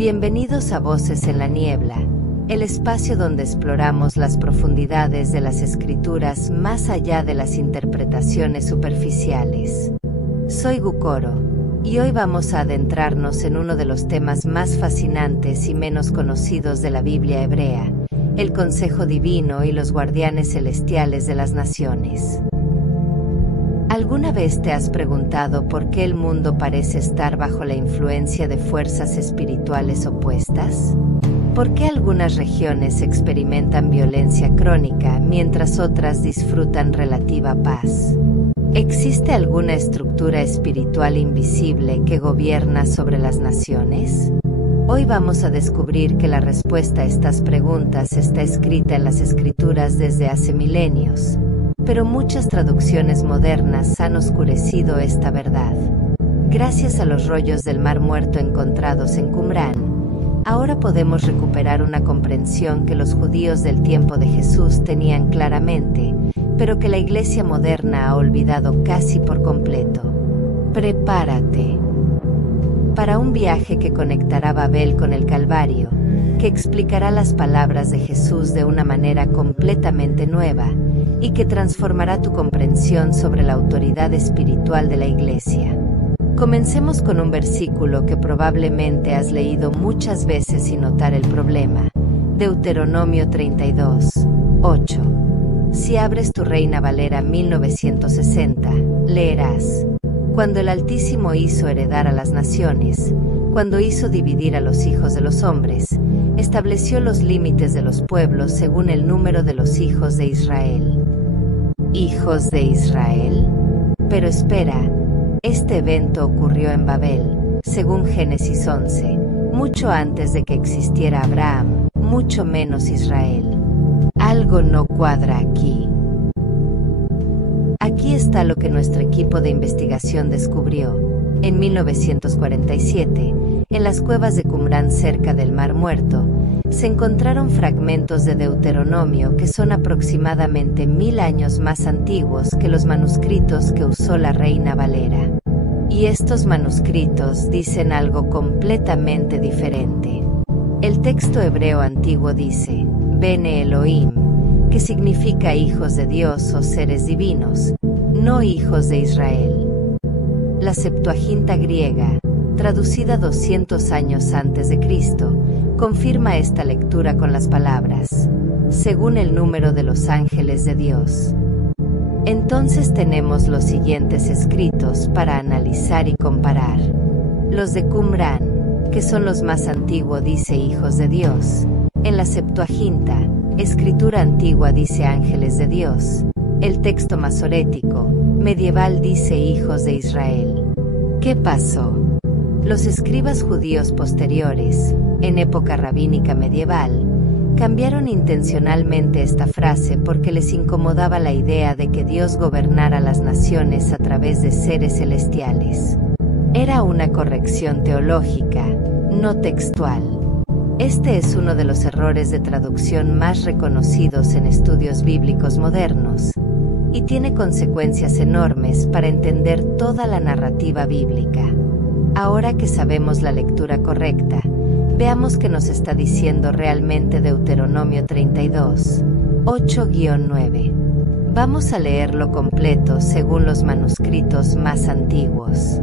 Bienvenidos a Voces en la Niebla, el espacio donde exploramos las profundidades de las escrituras más allá de las interpretaciones superficiales. Soy Gukoro, y hoy vamos a adentrarnos en uno de los temas más fascinantes y menos conocidos de la Biblia hebrea, el consejo divino y los guardianes celestiales de las naciones. ¿Alguna vez te has preguntado por qué el mundo parece estar bajo la influencia de fuerzas espirituales opuestas? ¿Por qué algunas regiones experimentan violencia crónica mientras otras disfrutan relativa paz? ¿Existe alguna estructura espiritual invisible que gobierna sobre las naciones? Hoy vamos a descubrir que la respuesta a estas preguntas está escrita en las Escrituras desde hace milenios. Pero muchas traducciones modernas han oscurecido esta verdad. Gracias a los rollos del Mar Muerto encontrados en Qumrán, ahora podemos recuperar una comprensión que los judíos del tiempo de Jesús tenían claramente, pero que la Iglesia moderna ha olvidado casi por completo. Prepárate para un viaje que conectará Babel con el Calvario, que explicará las palabras de Jesús de una manera completamente nueva, y que transformará tu comprensión sobre la autoridad espiritual de la Iglesia. Comencemos con un versículo que probablemente has leído muchas veces sin notar el problema. Deuteronomio 32, 8. Si abres tu Reina Valera 1960, leerás: cuando el Altísimo hizo heredar a las naciones, cuando hizo dividir a los hijos de los hombres, estableció los límites de los pueblos según el número de los hijos de Israel. ¿Hijos de Israel? Pero espera, este evento ocurrió en Babel, según Génesis 11, mucho antes de que existiera Abraham, mucho menos Israel. Algo no cuadra aquí. Aquí está lo que nuestro equipo de investigación descubrió. En 1947, en las cuevas de Qumrán cerca del Mar Muerto, se encontraron fragmentos de Deuteronomio que son aproximadamente 1000 años más antiguos que los manuscritos que usó la Reina Valera. Y estos manuscritos dicen algo completamente diferente. El texto hebreo antiguo dice, Bene Elohim, que significa hijos de Dios o seres divinos, no hijos de Israel. La Septuaginta griega, traducida 200 años antes de Cristo, confirma esta lectura con las palabras, según el número de los ángeles de Dios. Entonces tenemos los siguientes escritos para analizar y comparar. Los de Qumrán, que son los más antiguos, dice hijos de Dios. En la Septuaginta, escritura antigua, dice ángeles de Dios. El texto masorético, medieval, dice hijos de Israel. ¿Qué pasó? Los escribas judíos posteriores, en época rabínica medieval, cambiaron intencionalmente esta frase porque les incomodaba la idea de que Dios gobernara las naciones a través de seres celestiales. Era una corrección teológica, no textual. Este es uno de los errores de traducción más reconocidos en estudios bíblicos modernos, y tiene consecuencias enormes para entender toda la narrativa bíblica. Ahora que sabemos la lectura correcta, veamos qué nos está diciendo realmente Deuteronomio 32, 8-9. Vamos a leerlo completo según los manuscritos más antiguos.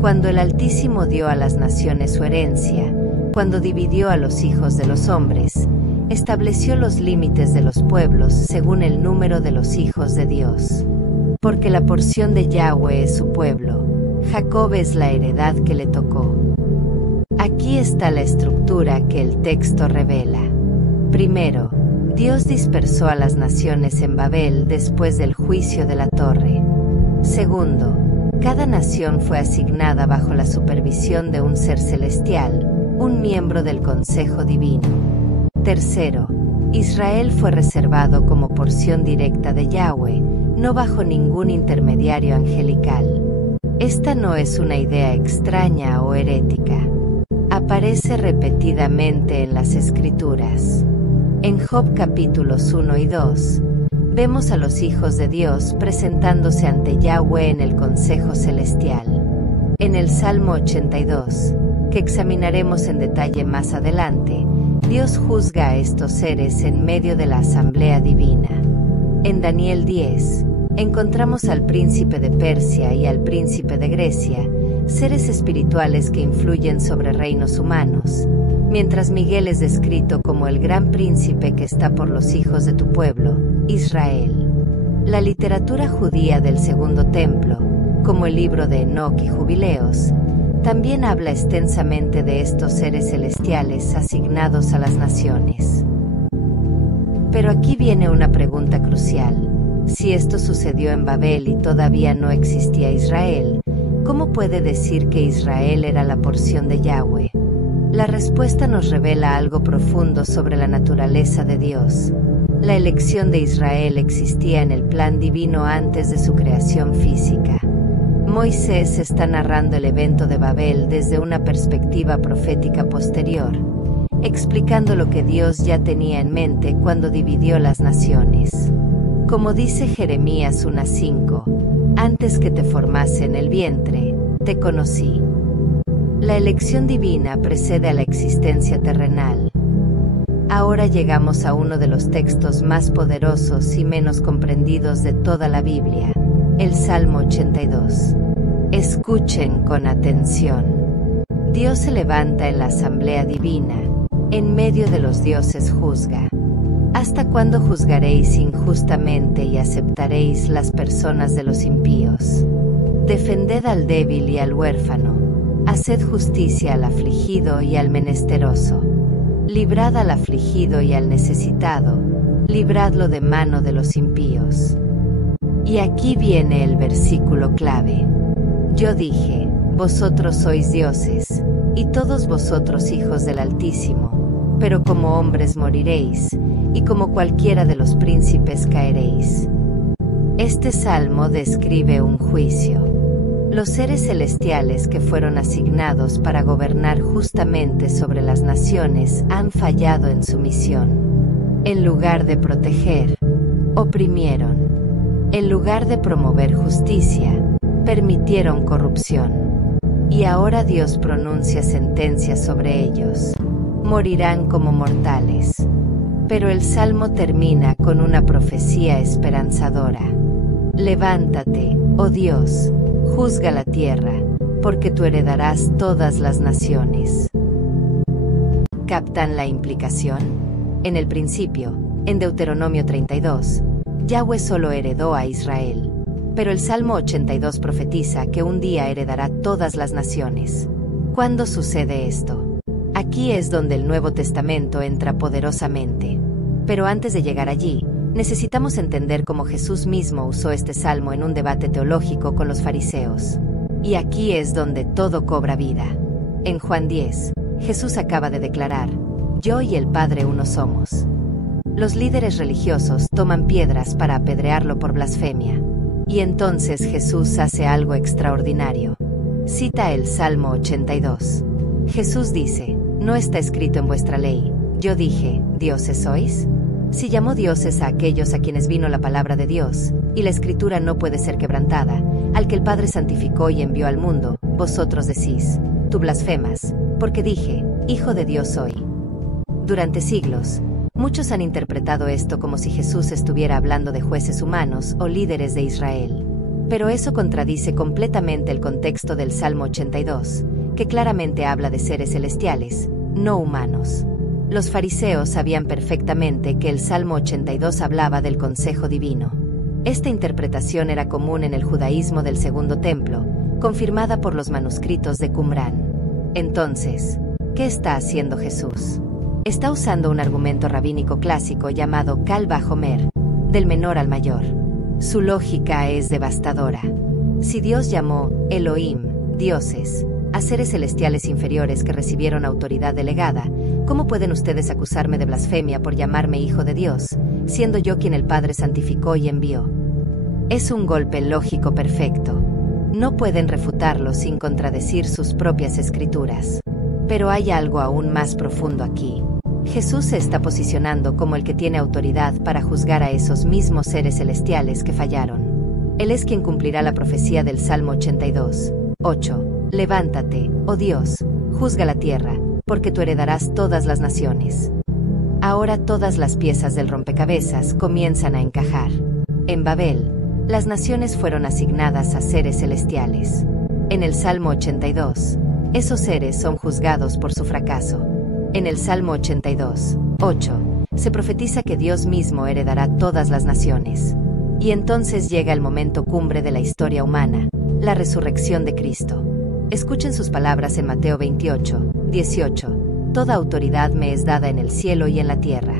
Cuando el Altísimo dio a las naciones su herencia, cuando dividió a los hijos de los hombres, estableció los límites de los pueblos según el número de los hijos de Dios. Porque la porción de Yahweh es su pueblo, Jacob es la heredad que le tocó. Aquí está la estructura que el texto revela. Primero, Dios dispersó a las naciones en Babel después del juicio de la torre. Segundo, cada nación fue asignada bajo la supervisión de un ser celestial, un miembro del consejo divino. Tercero, Israel fue reservado como porción directa de Yahweh, no bajo ningún intermediario angelical. Esta no es una idea extraña o herética. Aparece repetidamente en las Escrituras. En Job capítulos 1 y 2, vemos a los hijos de Dios presentándose ante Yahweh en el consejo celestial. En el Salmo 82, que examinaremos en detalle más adelante, Dios juzga a estos seres en medio de la asamblea divina. En Daniel 10, encontramos al príncipe de Persia y al príncipe de Grecia, seres espirituales que influyen sobre reinos humanos, mientras Miguel es descrito como el gran príncipe que está por los hijos de tu pueblo, Israel. La literatura judía del Segundo Templo, como el libro de Enoc y Jubileos, también habla extensamente de estos seres celestiales asignados a las naciones. Pero aquí viene una pregunta crucial. Si esto sucedió en Babel y todavía no existía Israel, ¿cómo puede decir que Israel era la porción de Yahweh? La respuesta nos revela algo profundo sobre la naturaleza de Dios. La elección de Israel existía en el plan divino antes de su creación física. Moisés está narrando el evento de Babel desde una perspectiva profética posterior, explicando lo que Dios ya tenía en mente cuando dividió las naciones. Como dice Jeremías 1:5, antes que te formase en el vientre, te conocí. La elección divina precede a la existencia terrenal. Ahora llegamos a uno de los textos más poderosos y menos comprendidos de toda la Biblia, el Salmo 82. Escuchen con atención. Dios se levanta en la asamblea divina, en medio de los dioses juzga. ¿Hasta cuándo juzgaréis injustamente y aceptaréis las personas de los impíos? Defended al débil y al huérfano, haced justicia al afligido y al menesteroso. Librad al afligido y al necesitado, libradlo de mano de los impíos. Y aquí viene el versículo clave. Yo dije, vosotros sois dioses, y todos vosotros hijos del Altísimo, pero como hombres moriréis, y como cualquiera de los príncipes caeréis. Este salmo describe un juicio. Los seres celestiales que fueron asignados para gobernar justamente sobre las naciones han fallado en su misión. En lugar de proteger, oprimieron. En lugar de promover justicia, permitieron corrupción. Y ahora Dios pronuncia sentencias sobre ellos. Morirán como mortales. Pero el salmo termina con una profecía esperanzadora. Levántate, oh Dios, juzga la tierra, porque tú heredarás todas las naciones. ¿Captan la implicación? En el principio, en Deuteronomio 32, Yahweh solo heredó a Israel. Pero el Salmo 82 profetiza que un día heredará todas las naciones. ¿Cuándo sucede esto? Aquí es donde el Nuevo Testamento entra poderosamente. Pero antes de llegar allí, necesitamos entender cómo Jesús mismo usó este salmo en un debate teológico con los fariseos. Y aquí es donde todo cobra vida. En Juan 10, Jesús acaba de declarar, yo y el Padre uno somos. Los líderes religiosos toman piedras para apedrearlo por blasfemia. Y entonces Jesús hace algo extraordinario. Cita el Salmo 82. Jesús dice, ¿no está escrito en vuestra ley? Yo dije, ¿dioses sois? Si llamó dioses a aquellos a quienes vino la palabra de Dios, y la Escritura no puede ser quebrantada, al que el Padre santificó y envió al mundo, vosotros decís, tú blasfemas, porque dije, Hijo de Dios soy. Durante siglos, muchos han interpretado esto como si Jesús estuviera hablando de jueces humanos o líderes de Israel. Pero eso contradice completamente el contexto del Salmo 82, que claramente habla de seres celestiales, no humanos. Los fariseos sabían perfectamente que el Salmo 82 hablaba del consejo divino. Esta interpretación era común en el judaísmo del Segundo Templo, confirmada por los manuscritos de Qumrán. Entonces, ¿qué está haciendo Jesús? Está usando un argumento rabínico clásico llamado Kal Vajomer, del menor al mayor. Su lógica es devastadora. Si Dios llamó Elohim, dioses, a seres celestiales inferiores que recibieron autoridad delegada, ¿cómo pueden ustedes acusarme de blasfemia por llamarme hijo de Dios, siendo yo quien el Padre santificó y envió? Es un golpe lógico perfecto. No pueden refutarlo sin contradecir sus propias escrituras. Pero hay algo aún más profundo aquí. Jesús se está posicionando como el que tiene autoridad para juzgar a esos mismos seres celestiales que fallaron. Él es quien cumplirá la profecía del Salmo 82. 8. Levántate, oh Dios, juzga la tierra, porque tú heredarás todas las naciones. Ahora todas las piezas del rompecabezas comienzan a encajar. En Babel, las naciones fueron asignadas a seres celestiales. En el Salmo 82, esos seres son juzgados por su fracaso. En el Salmo 82, 8, se profetiza que Dios mismo heredará todas las naciones. Y entonces llega el momento cumbre de la historia humana, la resurrección de Cristo. Escuchen sus palabras en Mateo 28, 18. Toda autoridad me es dada en el cielo y en la tierra.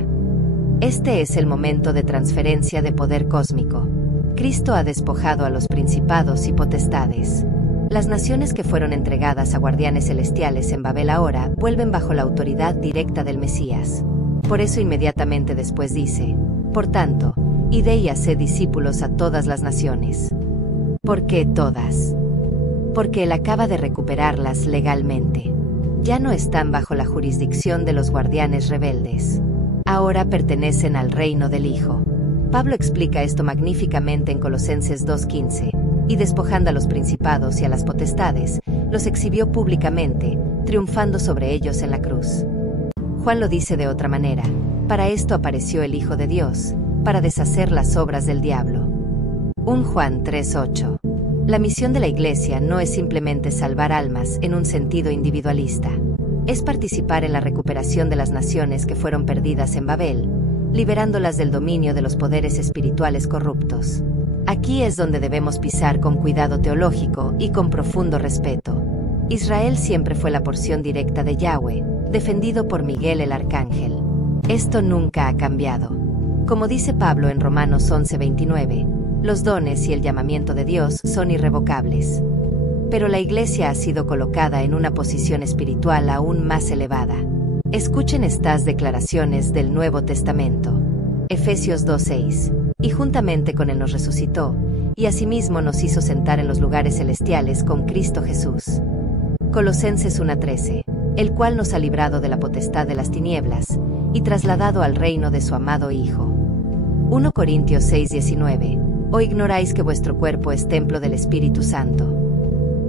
Este es el momento de transferencia de poder cósmico. Cristo ha despojado a los principados y potestades. Las naciones que fueron entregadas a guardianes celestiales en Babel ahora vuelven bajo la autoridad directa del Mesías. Por eso inmediatamente después dice, por tanto, id y haced discípulos a todas las naciones. ¿Por qué todas? Porque Él acaba de recuperarlas legalmente. Ya no están bajo la jurisdicción de los guardianes rebeldes. Ahora pertenecen al reino del Hijo. Pablo explica esto magníficamente en Colosenses 2:15, y despojando a los principados y a las potestades, los exhibió públicamente, triunfando sobre ellos en la cruz. Juan lo dice de otra manera, para esto apareció el Hijo de Dios, para deshacer las obras del diablo. 1 Juan 3:8. La misión de la Iglesia no es simplemente salvar almas en un sentido individualista. Es participar en la recuperación de las naciones que fueron perdidas en Babel, liberándolas del dominio de los poderes espirituales corruptos. Aquí es donde debemos pisar con cuidado teológico y con profundo respeto. Israel siempre fue la porción directa de Yahweh, defendido por Miguel el Arcángel. Esto nunca ha cambiado. Como dice Pablo en Romanos 11:29, los dones y el llamamiento de Dios son irrevocables. Pero la Iglesia ha sido colocada en una posición espiritual aún más elevada. Escuchen estas declaraciones del Nuevo Testamento. Efesios 2:6. Y juntamente con Él nos resucitó, y asimismo nos hizo sentar en los lugares celestiales con Cristo Jesús. Colosenses 1:13. El cual nos ha librado de la potestad de las tinieblas, y trasladado al reino de su amado Hijo. 1 Corintios 6:19. ¿O ignoráis que vuestro cuerpo es templo del Espíritu Santo?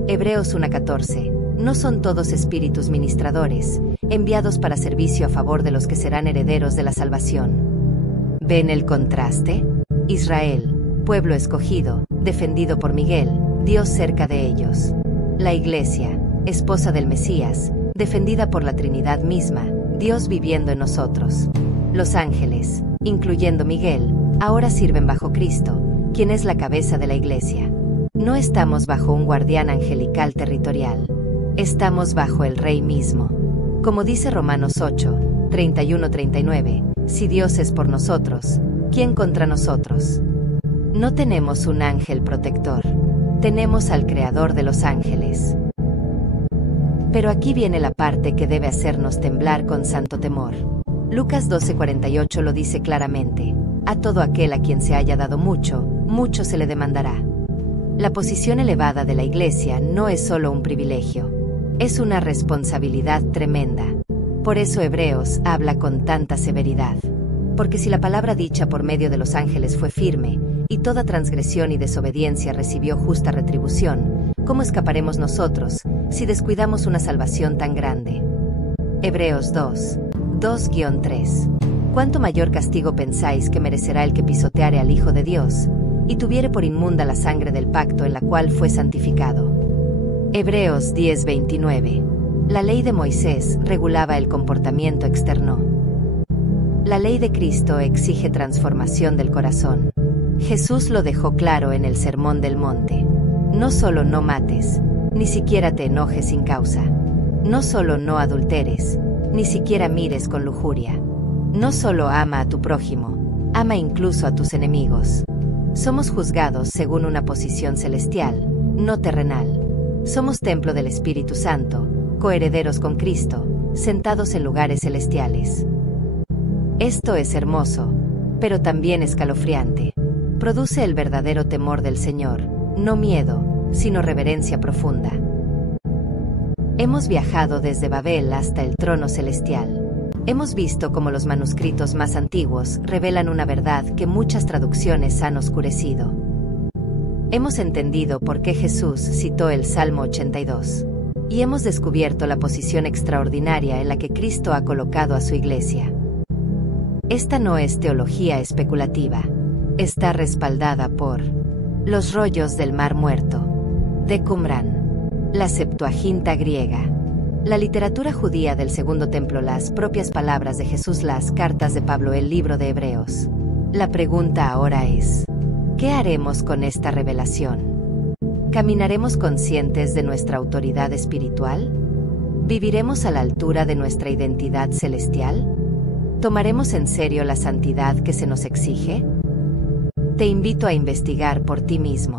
Hebreos 1:14. No son todos espíritus ministradores, enviados para servicio a favor de los que serán herederos de la salvación. ¿Ven el contraste? Israel, pueblo escogido, defendido por Miguel, Dios cerca de ellos. La Iglesia, esposa del Mesías, defendida por la Trinidad misma, Dios viviendo en nosotros. Los ángeles, incluyendo Miguel, ahora sirven bajo Cristo, quien es la cabeza de la Iglesia. No estamos bajo un guardián angelical territorial. Estamos bajo el Rey mismo. Como dice Romanos 8, 31-39, si Dios es por nosotros, ¿quién contra nosotros? No tenemos un ángel protector. Tenemos al Creador de los ángeles. Pero aquí viene la parte que debe hacernos temblar con santo temor. Lucas 12:48 lo dice claramente. A todo aquel a quien se haya dado mucho, mucho se le demandará. La posición elevada de la Iglesia no es solo un privilegio, es una responsabilidad tremenda. Por eso Hebreos habla con tanta severidad. Porque si la palabra dicha por medio de los ángeles fue firme, y toda transgresión y desobediencia recibió justa retribución, ¿cómo escaparemos nosotros, si descuidamos una salvación tan grande? Hebreos 2, 2-3. ¿Cuánto mayor castigo pensáis que merecerá el que pisoteare al Hijo de Dios, y tuviere por inmunda la sangre del pacto en la cual fue santificado? Hebreos 10:29. La ley de Moisés regulaba el comportamiento externo. La ley de Cristo exige transformación del corazón. Jesús lo dejó claro en el Sermón del Monte. No solo no mates, ni siquiera te enojes sin causa. No solo no adulteres, ni siquiera mires con lujuria. No solo ama a tu prójimo, ama incluso a tus enemigos. Somos juzgados según una posición celestial, no terrenal. Somos templo del Espíritu Santo, coherederos con Cristo, sentados en lugares celestiales. Esto es hermoso, pero también escalofriante. Produce el verdadero temor del Señor, no miedo, sino reverencia profunda. Hemos viajado desde Babel hasta el trono celestial. Hemos visto cómo los manuscritos más antiguos revelan una verdad que muchas traducciones han oscurecido. Hemos entendido por qué Jesús citó el Salmo 82. y hemos descubierto la posición extraordinaria en la que Cristo ha colocado a su Iglesia. Esta no es teología especulativa. Está respaldada por los rollos del Mar Muerto, de Qumrán, la Septuaginta griega, la literatura judía del Segundo Templo, las propias palabras de Jesús, las cartas de Pablo, el libro de Hebreos. La pregunta ahora es, ¿qué haremos con esta revelación? ¿Caminaremos conscientes de nuestra autoridad espiritual? ¿Viviremos a la altura de nuestra identidad celestial? ¿Tomaremos en serio la santidad que se nos exige? Te invito a investigar por ti mismo.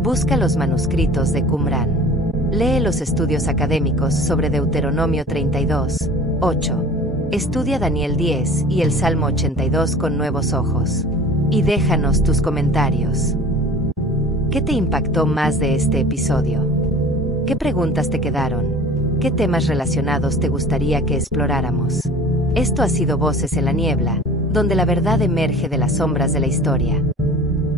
Busca los manuscritos de Qumrán. Lee los estudios académicos sobre Deuteronomio 32, 8. Estudia Daniel 10 y el Salmo 82 con nuevos ojos. Y déjanos tus comentarios. ¿Qué te impactó más de este episodio? ¿Qué preguntas te quedaron? ¿Qué temas relacionados te gustaría que exploráramos? Esto ha sido Voces en la Niebla, donde la verdad emerge de las sombras de la historia.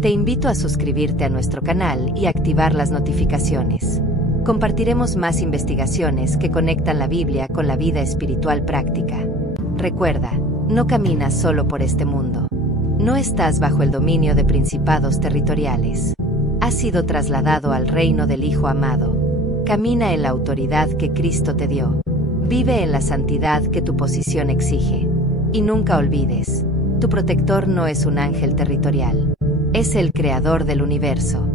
Te invito a suscribirte a nuestro canal y activar las notificaciones. Compartiremos más investigaciones que conectan la Biblia con la vida espiritual práctica. Recuerda, no caminas solo por este mundo. No estás bajo el dominio de principados territoriales. Has sido trasladado al reino del Hijo amado. Camina en la autoridad que Cristo te dio. Vive en la santidad que tu posición exige. Y nunca olvides, tu protector no es un ángel territorial. Es el creador del universo.